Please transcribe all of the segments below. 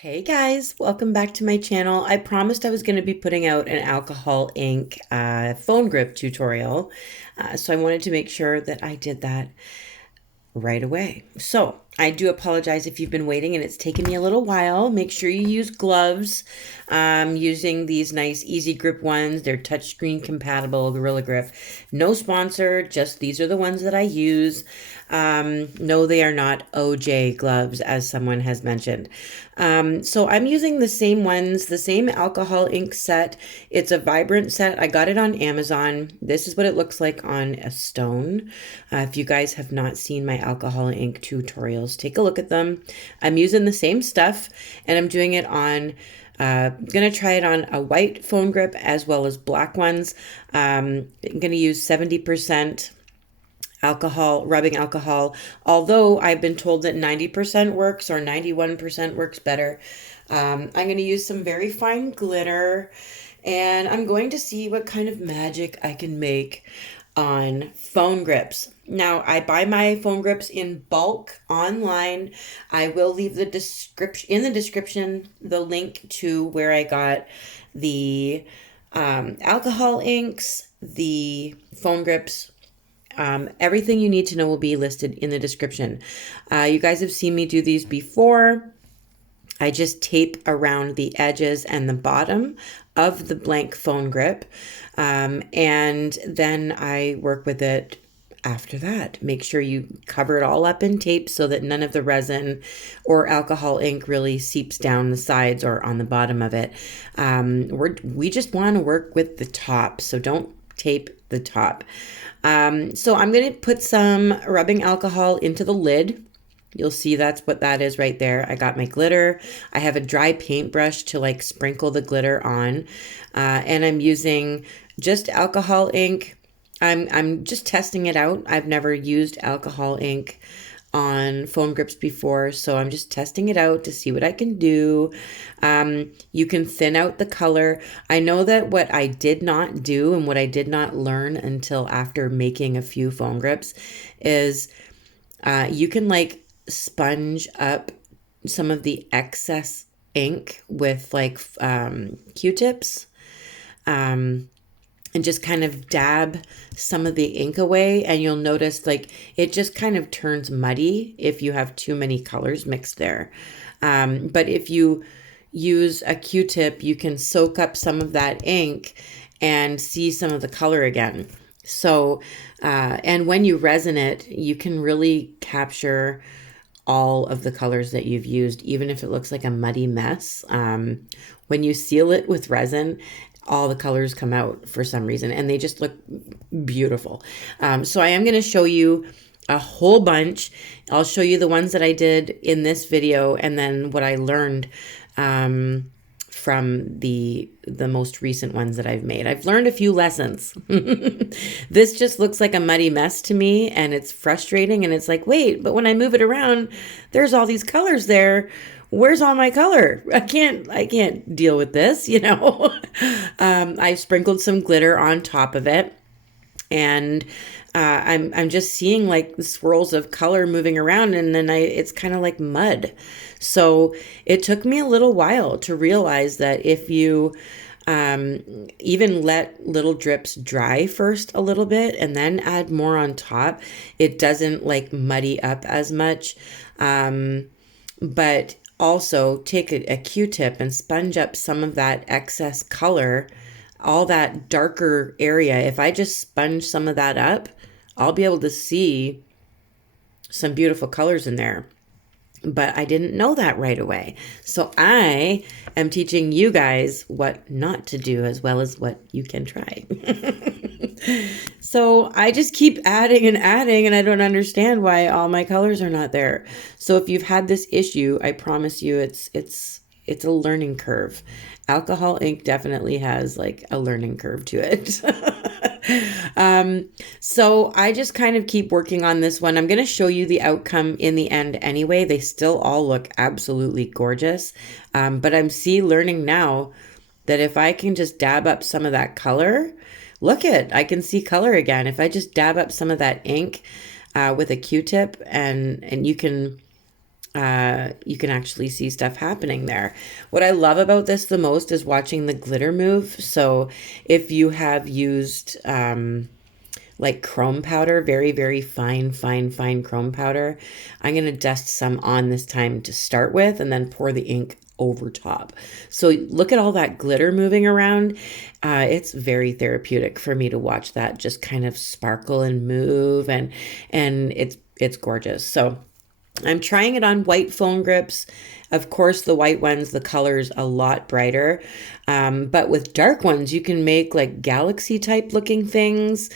Hey guys, welcome back to my channel. I promised I was going to be putting out an alcohol ink phone grip tutorial, so I wanted to make sure that I did that right away. So I do apologize if you've been waiting and it's taken me a little while. Make sure you use gloves. Using these nice easy grip ones. They're touchscreen compatible, Gorilla Grip. No sponsor, just these are the ones that I use. No, they are not OJ gloves, as someone has mentioned. So I'm using the same ones, the same alcohol ink set. It's a vibrant set. I got it on Amazon. This is what it looks like on a stone. If you guys have not seen my alcohol ink tutorials, take a look at them. I'm using the same stuff and I'm doing it on gonna try it on a white phone grip as well as black ones. I'm gonna use 70% alcohol, rubbing alcohol, although I've been told that 90% works or 91% works better. I'm going to use some very fine glitter and I'm going to see what kind of magic I can make on phone grips. Now, I buy my phone grips in bulk online. I will leave the description the link to where I got the alcohol inks, the phone grips. Everything you need to know will be listed in the description. You guys have seen me do these before. I just tape around the edges and the bottom of the blank phone grip. And then I work with it after that. Make sure you cover it all up in tape so that none of the resin or alcohol ink really seeps down the sides or on the bottom of it. We just want to work with the top, so don't tape the top. So I'm going to put some rubbing alcohol into the lid. You'll see that's what that is right there. I got my glitter. I have a dry paintbrush to like sprinkle the glitter on. And I'm using just alcohol ink. I'm just testing it out. I've never used alcohol ink on phone grips before, so I'm just testing it out to see what I can do. You can thin out the color. I know that what I did not do and what I did not learn until after making a few phone grips is you can like sponge up some of the excess ink with like Q-tips. And just kind of dab some of the ink away, and you'll notice like it just kind of turns muddy if you have too many colors mixed there. But if you use a Q-tip, you can soak up some of that ink and see some of the color again. So, and when you resin it, you can really capture all of the colors that you've used, even if it looks like a muddy mess. When you seal it with resin, all the colors come out for some reason and they just look beautiful. So I am going to show you a whole bunch. I'll show you the ones that I did in this video and then what I learned from the most recent ones that I've made. I've learned a few lessons. This just looks like a muddy mess to me and it's frustrating and it's like, wait, but when I move it around, there's all these colors there. Where's all my color? I can't deal with this, you know. I sprinkled some glitter on top of it and I'm just seeing like the swirls of color moving around and then it's kind of like mud. So it took me a little while to realize that if you even let little drips dry first a little bit and then add more on top, it doesn't like muddy up as much. But also take a Q-tip and sponge up some of that excess color, all that darker area. If I just sponge some of that up, I'll be able to see some beautiful colors in there. But I didn't know that right away. So I am teaching you guys what not to do as well as what you can try. So I just keep adding and adding and I don't understand why all my colors are not there. So if you've had this issue, I promise you it's a learning curve. Alcohol ink definitely has like a learning curve to it. So I just kind of keep working on this one. I'm going to show you the outcome in the end anyway. They still all look absolutely gorgeous. But I'm learning now that if I can just dab up some of that color, I can see color again. If I just dab up some of that ink with a Q-tip and you can you can actually see stuff happening there. What I love about this the most is watching the glitter move. So if you have used like chrome powder, very, very fine, fine, fine chrome powder, I'm going to dust some on this time to start with and then pour the ink over top. So look at all that glitter moving around. It's very therapeutic for me to watch that just kind of sparkle and move, and it's gorgeous. So I'm trying it on white phone grips. Of course, the white ones, the color's a lot brighter. But with dark ones, you can make like galaxy type looking things.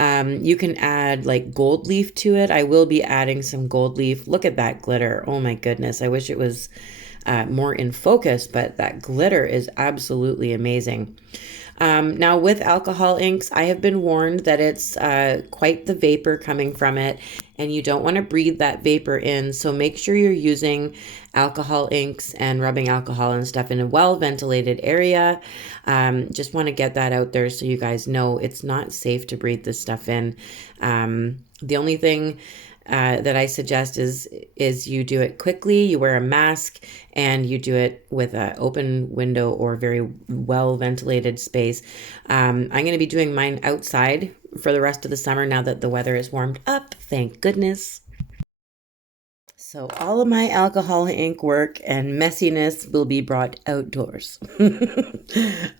You can add like gold leaf to it. I will be adding some gold leaf. Look at that glitter. Oh my goodness. I wish it was more in focus, but that glitter is absolutely amazing. Now with alcohol inks, I have been warned that it's quite the vapor coming from it, and you don't want to breathe that vapor in. So make sure you're using alcohol inks and rubbing alcohol and stuff in a well ventilated area. Just want to get that out there so you guys know it's not safe to breathe this stuff in. The only thing that I suggest is you do it quickly, you wear a mask, and you do it with an open window or very well ventilated space. I'm going to be doing mine outside for the rest of the summer now that the weather is warmed up. Thank goodness. So all of my alcohol ink work and messiness will be brought outdoors.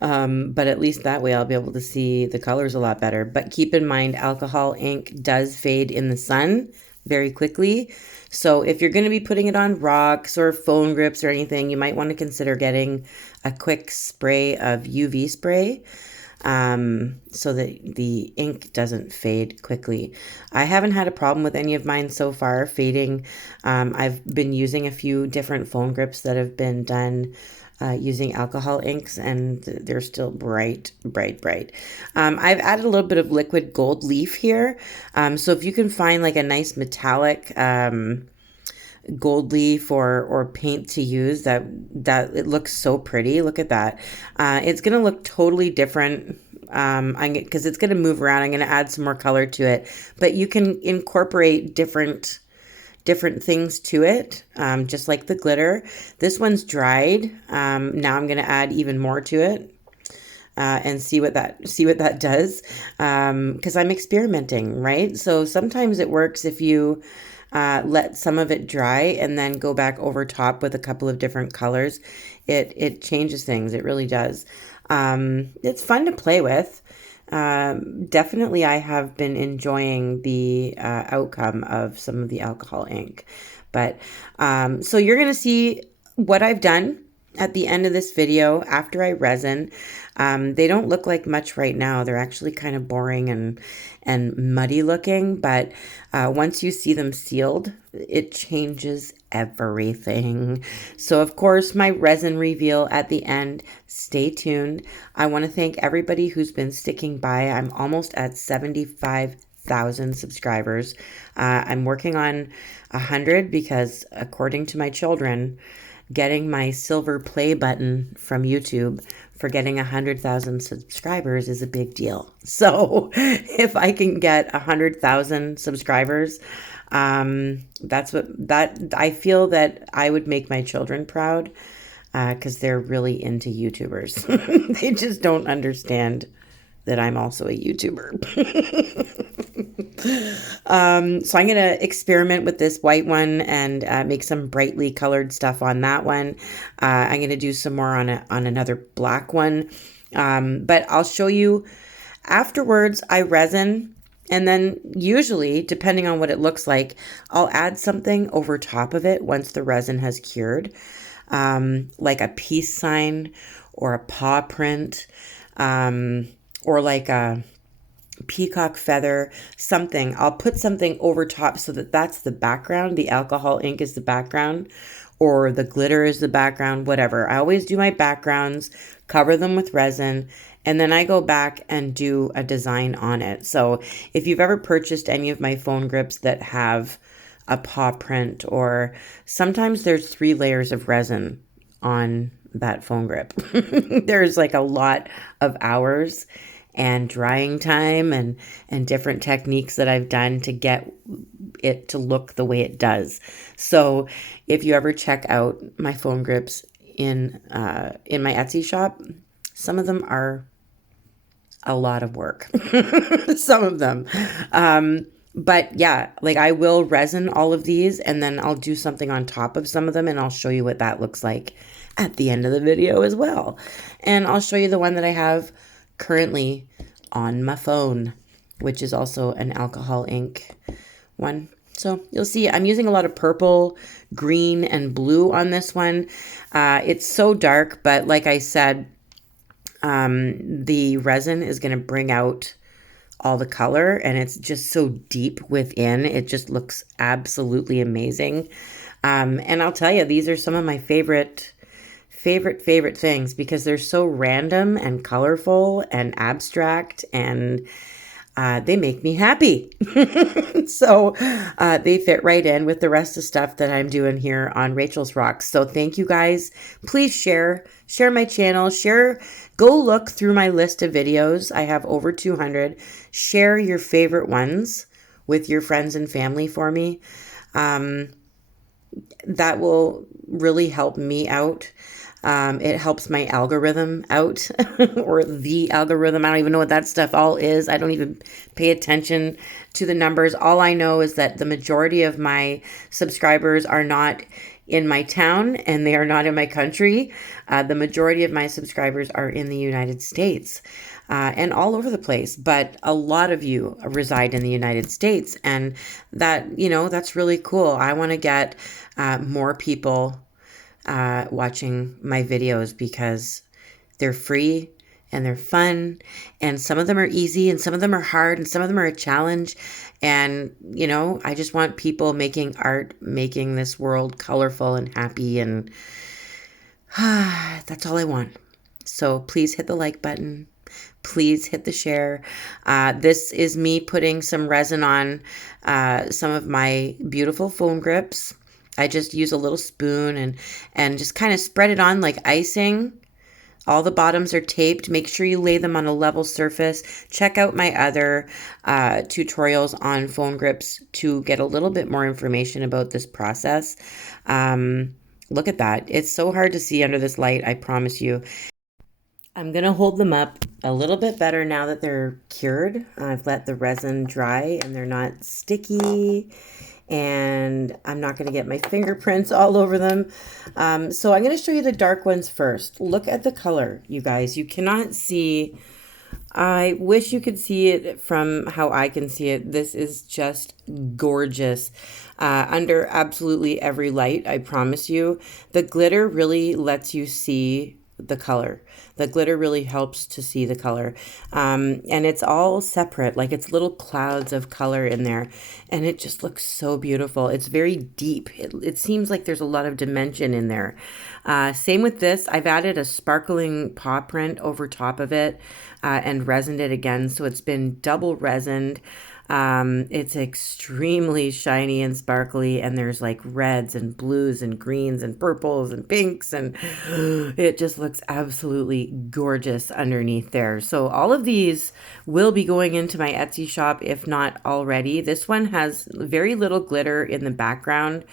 But at least that way I'll be able to see the colors a lot better. But keep in mind, alcohol ink does fade in the sun very quickly. So if you're going to be putting it on rocks or phone grips or anything, you might want to consider getting a quick spray of UV spray, so that the ink doesn't fade quickly. I haven't had a problem with any of mine so far fading. I've been using a few different phone grips that have been done using alcohol inks, and they're still bright, bright, bright. I've added a little bit of liquid gold leaf here. So if you can find like a nice metallic gold leaf or paint to use, that it looks so pretty. Look at that. It's gonna look totally different because it's gonna move around. I'm gonna add some more color to it, but you can incorporate different things to it, just like the glitter. This one's dried. Now I'm gonna add even more to it. And see what that does, because I'm experimenting, right? So sometimes it works if you let some of it dry and then go back over top with a couple of different colors. It changes things. It really does. It's fun to play with. Definitely I have been enjoying the outcome of some of the alcohol ink. But so you're going to see what I've done at the end of this video after I resin. They don't look like much right now. They're actually kind of boring and muddy looking, but once you see them sealed, it changes everything. So of course, my resin reveal at the end. Stay tuned. I want to thank everybody who's been sticking by. I'm almost at 75,000 subscribers. I'm working on 100 because according to my children, getting my silver play button from YouTube for getting 100,000 subscribers is a big deal. So if I can get 100,000 subscribers, I feel that I would make my children proud, because they're really into YouTubers. They just don't understand that I'm also a YouTuber. So I'm going to experiment with this white one and make some brightly colored stuff on that one. I'm going to do some more on another black one. But I'll show you afterwards. I resin, and then usually, depending on what it looks like, I'll add something over top of it once the resin has cured, like a peace sign or a paw print, or like a peacock feather, something. I'll put something over top so that that's the background. The alcohol ink is the background, or the glitter is the background, whatever. I always do my backgrounds, cover them with resin, and then I go back and do a design on it. So if you've ever purchased any of my phone grips that have a paw print, or sometimes there's 3 layers of resin on that phone grip. There's like a lot of hours, and drying time and different techniques that I've done to get it to look the way it does. So if you ever check out my foam grips in my Etsy shop, some of them are a lot of work. Some of them. But yeah, like I will resin all of these and then I'll do something on top of some of them and I'll show you what that looks like at the end of the video as well. And I'll show you the one that I have currently on my phone, which is also an alcohol ink one. So you'll see I'm using a lot of purple, green, and blue on this one. It's so dark, but like I said, the resin is going to bring out all the color and it's just so deep within. It just looks absolutely amazing. And I'll tell you, these are some of my favorite things because they're so random and colorful and abstract and they make me happy. So they fit right in with the rest of stuff that I'm doing here on Rachel's Rocks. So thank you guys. Please share my channel, go look through my list of videos. I have over 200. Share your favorite ones with your friends and family for me. That will really help me out. It helps my algorithm out or the algorithm. I don't even know what that stuff all is. I don't even pay attention to the numbers. All I know is that the majority of my subscribers are not in my town and they are not in my country. The majority of my subscribers are in the United States and all over the place. But a lot of you reside in the United States and that, that's really cool. I want to get more people watching my videos because they're free and they're fun and some of them are easy and some of them are hard and some of them are a challenge. And, I just want people making art, making this world colorful and happy and that's all I want. So please hit the like button. Please hit the share. This is me putting some resin on some of my beautiful foam grips. I just use a little spoon and just kind of spread it on like icing. All the bottoms are taped. Make sure you lay them on a level surface. Check out my other tutorials on foam grips to get a little bit more information about this process. Look at that. It's so hard to see under this light, I promise you. I'm going to hold them up a little bit better now that they're cured. I've let the resin dry and they're not sticky. And I'm not going to get my fingerprints all over them. So I'm going to show you the dark ones first. Look at the color, you guys. You cannot see. I wish you could see it from how I can see it. This is just gorgeous. Under absolutely every light, I promise you. The glitter really lets you see the color. The glitter really helps to see the color. And it's all separate, like it's little clouds of color in there. And it just looks so beautiful. It's very deep. It seems like there's a lot of dimension in there. Same with this. I've added a sparkling paw print over top of it and resined it again. So it's been double resined. It's extremely shiny and sparkly and there's like reds and blues and greens and purples and pinks and it just looks absolutely gorgeous underneath there. So all of these will be going into my Etsy shop if not already. This one has very little glitter in the background.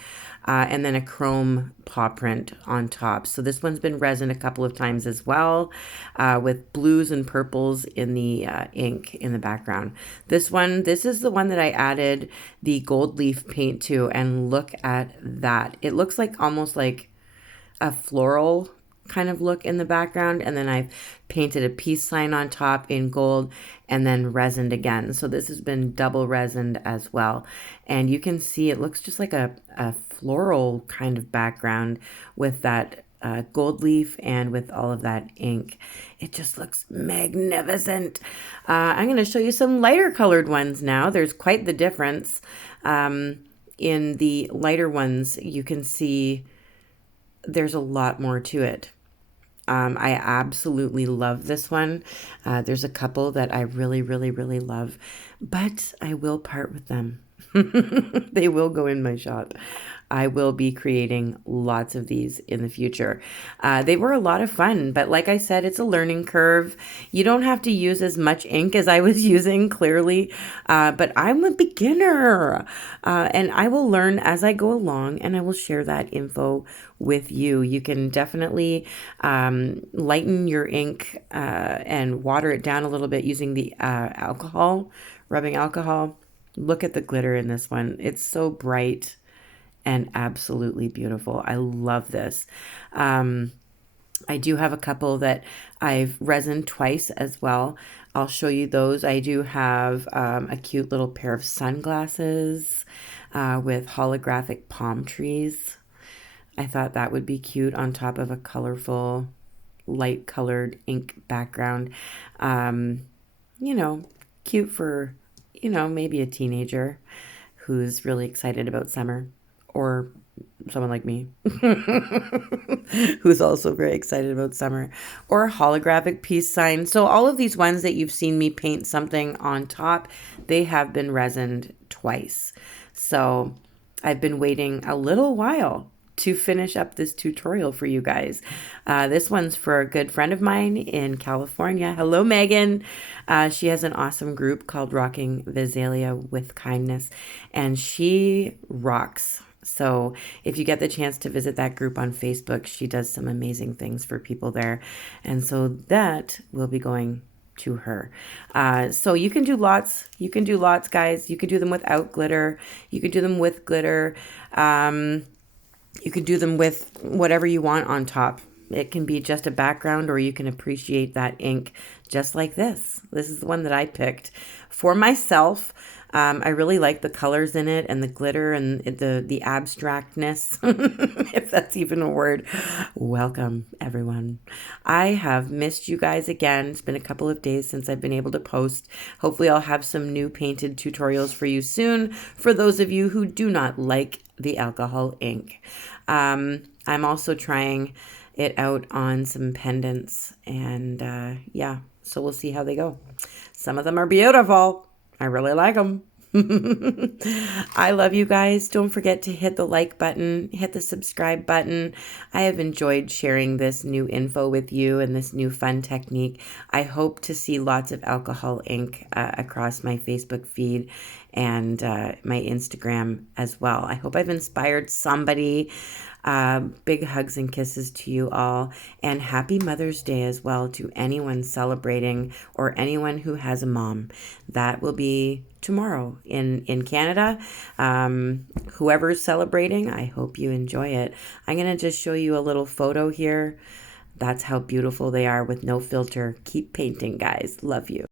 And then a chrome paw print on top. So this one's been resined a couple of times as well with blues and purples in the ink in the background. This is the one that I added the gold leaf paint to and look at that. It looks like almost like a floral kind of look in the background and then I've painted a peace sign on top in gold and then resined again. So this has been double resined as well. And you can see it looks just like a floral kind of background with that gold leaf and with all of that ink. It just looks magnificent. I'm going to show you some lighter colored ones now. There's quite the difference. In the lighter ones, you can see there's a lot more to it. I absolutely love this one. There's a couple that I really, really, really love, but I will part with them. They will go in my shop. I will be creating lots of these in the future. They were a lot of fun, but like I said, it's a learning curve. You don't have to use as much ink as I was using, clearly, but I'm a beginner, and I will learn as I go along, and I will share that info with you. You can definitely lighten your ink and water it down a little bit using the rubbing alcohol. Look at the glitter in this one. It's so bright and absolutely beautiful. I love this. I do have a couple that I've resined twice as well. I'll show you those. I do have a cute little pair of sunglasses with holographic palm trees. I thought that would be cute on top of a colorful, light colored ink background. Um, you know, cute for, maybe a teenager who's really excited about summer, or someone like me who's also very excited about summer, or a holographic peace sign. So all of these ones that you've seen me paint something on top, they have been resined twice. So I've been waiting a little while to finish up this tutorial for you guys. This one's for a good friend of mine in California. Hello, Megan. She has an awesome group called Rocking Visalia with Kindness, and she rocks. So if you get the chance to visit that group on Facebook, she does some amazing things for people there. And so that will be going to her. So you can do lots. You can do lots, guys. You can do them without glitter. You can do them with glitter. You could do them with whatever you want on top. It can be just a background, or you can appreciate that ink just like this. This is the one that I picked for myself. I really like the colors in it and the glitter and the abstractness, if that's even a word. Welcome, everyone. I have missed you guys again. It's been a couple of days since I've been able to post. Hopefully I'll have some new painted tutorials for you soon, for those of you who do not like the alcohol ink. I'm also trying it out on some pendants, and yeah, so we'll see how they go. Some of them are beautiful. I really like them. I love you guys. Don't forget to hit the like button, hit the subscribe button. I have enjoyed sharing this new info with you and this new fun technique. I hope to see lots of alcohol ink across my Facebook feed and my Instagram as well. I hope I've inspired somebody. Big hugs and kisses to you all, and happy Mother's Day as well to anyone celebrating or anyone who has a mom. That will be tomorrow in Canada. Whoever's celebrating, I hope you enjoy it. I'm going to just show you a little photo here. That's how beautiful they are with no filter. Keep painting, guys. Love you.